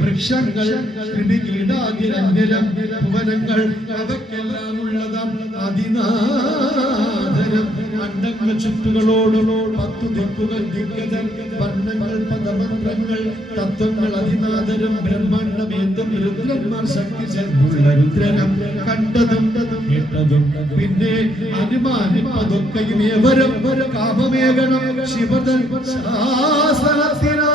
വൃക്ഷങ്ങൾ കൃമികീടാതിരഞ്ജനം ഭുവനങ്ങൾ അവയ്ക്കെല്ലാം ഉള്ളതാം അതിനാദരം അണ്ടങ്ങൾ ചുറ്റുകളോടുകളോട് 10 ദിക്കുകൾ ദിഗ്ഗജൻ വർണ്ണങ്ങൾ പദമന്ത്രങ്ങൾ തത്വങ്ങൾ അതിനാദരം ബ്രഹ്മാണ്ഡമേന്തും രുദ്രന്മാർ ശക്തി ചേർന്നുള്ള രുദ്രനം കണ്ടതും കേട്ടതും പിന്നെ അനുമാനിപ്പതൊക്കെയും ഏവരും കാമമേകണം ശിവതൻ ശാസനത്തിനാ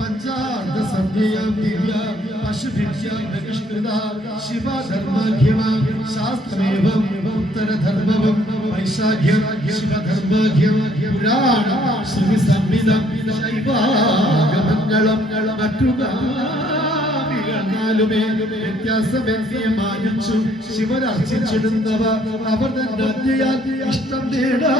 പഞ്ചാർദ്ധ സംജ്ഞയാം ദിവ്യ പശുഭിക്ഷാം ശിവധർമാഖ്യമാം ശാസ്ത്രമേവം ഉത്തരധർമ്മവും വൈശാഖ്യം ശിവധർമാഖ്യം പുരാണ ശ്രീ സംഹിതം ശൈവാഗമങ്ങളും മറ്റുകാലുമേ വ്യത്യാസമെത്തിയ മാനിച്ചു ശിവരർച്ചിച്ചിടുന്നവ അവർ തന്നെ അന്യയാൽ ഇഷ്ടം നേടാ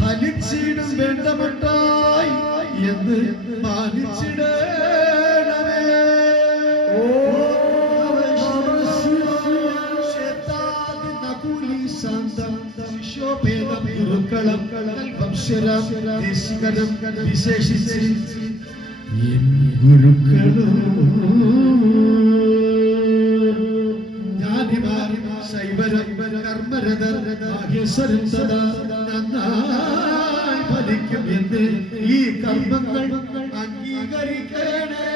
ഫലിച്ചിടും വേണ്ടമട്ടായി എന്ന് മാനിച്ചിടണമേ. വിശേഷിച്ച് ഗുരുക്കളും ഫലിക്കും എന്ന് ഈ കർമ്മങ്ങൾ അംഗീകരിക്കണേ.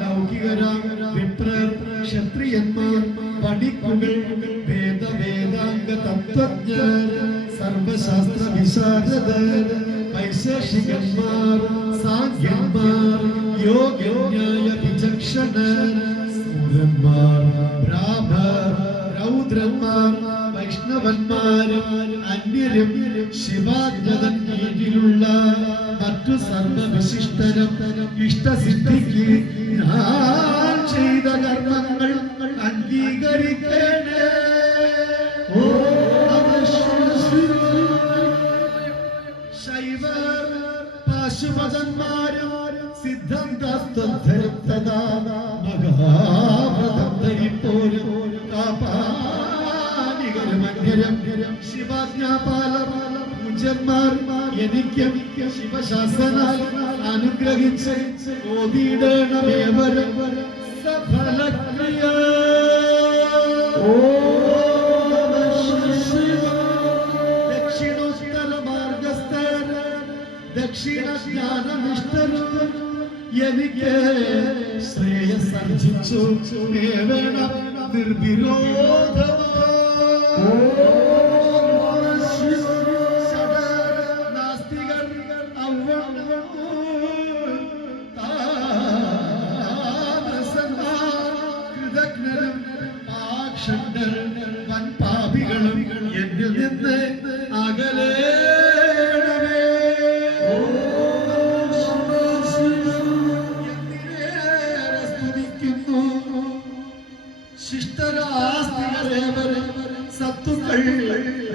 ലൗകികരാം വിപ്രർ ക്ഷത്രിയന്മാർ പഠിക്കുകൾ വേദാംഗ തത്വജ്ഞർ സർവശാസ്ത്ര വിശാരദർ വൈശേഷികന്മാർ സാഖ്യന്മാർ യോഗന്യായ വിചക്ഷണർ ബ്രാഹ്മർ രൗദ്രന്മാർ വൈഷ്ണവന്മാരും അന്യരും ശിവാജ്ഞതൻ കീഴിലുള്ള മറ്റു സർവവിശിഷ്ടരും ഇഷ്ടസിദ്ധിക്ക് ഞാൻ ചെയ്ത കർമ്മങ്ങൾ അംഗീകരിക്കണേ. ശൈവർ പാശുപതന്മാരും സിദ്ധാന്തസ്തദ്ധരത്തതാ മഹാവ്രതം ധരിപ്പോരും കാപാലികരും ശിവാജ്ഞാപാലർ പൂജ്യന്മാർ എനിക്കും ശിവശാസനാൽ അനുഗ്രഹിച്ച് ഓതിയിടണമേവരും സഫലക്രിയ. ദക്ഷിണോത്തര മാർഗസ്ഥർ ദക്ഷിണ ജ്ഞാനനിഷ്ഠരും എനിക്ക് ശ്രേയസർജിച്ചു വേണം നിർവിരോധം. നാസ്തികർ കൃതജ്ഞരും പാക്ഷണ്ഡരും വൻപാപികളും എന്നിൽ നിന്ന് അകലെ സത്തുക്കൾ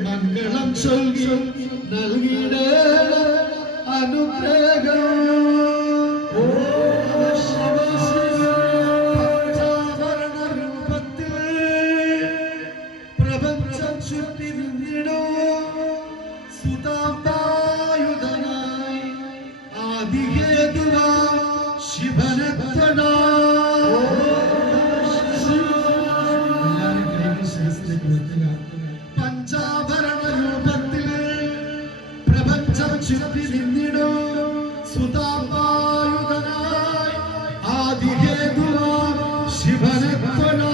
മംഗളം ചൊല്ലി നൽകിയിട അനുഗ്രഹം. രൂപത്തിൽ പ്രപഞ്ചം ചുറ്റി നിന്നിടോ സുതാപായുധനായി ആദിഹേതുവാ ശിവനത്തനാ. പഞ്ചാഭരണ രൂപത്തിൽ പ്രപഞ്ചം ചുറ്റി നിന്നിടോ സുതാപായുധനായി ആദിഹേതുവാ ശിവനത്തനാ.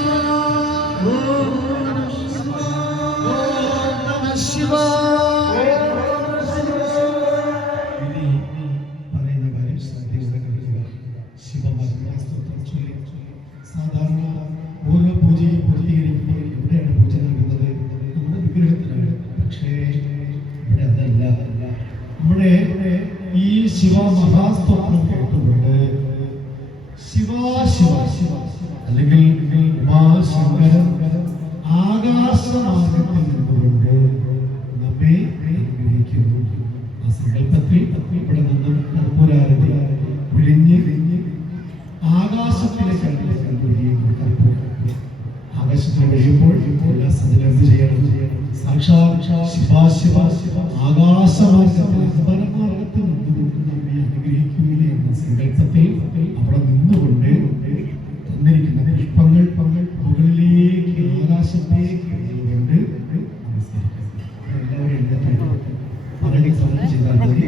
സാധാരണ ഓരോ പൂജയും പൂർത്തീകരിക്കുമ്പോൾ എവിടെയാണ് പൂജ നൽകുന്നത്? നമ്മുടെ വിഗ്രഹത്തിലാണ്. പക്ഷേ ഇവിടെ അതല്ല. നമ്മുടെ ഈ ശിവമഹാസ്തോത്രം കേട്ടുകൊണ്ട് ശിവാശിവ അല്ലെങ്കിൽ ഉമാശങ്കരം ആകാശമാർഗത്തിൽ നിന്നുകൊണ്ട് നമ്മെ അനുഗ്രഹിക്കുന്നു. ആ സങ്കല്പത്തിൽ ഇവിടെ നിന്നും കർപ്പൂരാരതി അതിൽ എന്ത് ചെയ്യണം? സാക്ഷാൽ ശിവാശിവ ആകാശമാർഗത്തിൽ അമ്പരമാർഗത്തിൽ നിന്നുകൊണ്ട് നമ്മെ അനുഗ്രഹിക്കുകയില്ല എന്ന സങ്കല്പത്തിൽ അവിടെ നിന്നുകൊണ്ട് തന്നിരിക്കുന്ന പുഷ്പങ്ങൾ മുകളിലേക്ക് ആകാശത്തേക്ക് കൊണ്ട് നമസ്കരിക്കണം. എല്ലാവരും എഴുന്നേറ്റ് പറഞ്ഞ് സമയം ചെയ്താൽ മതി.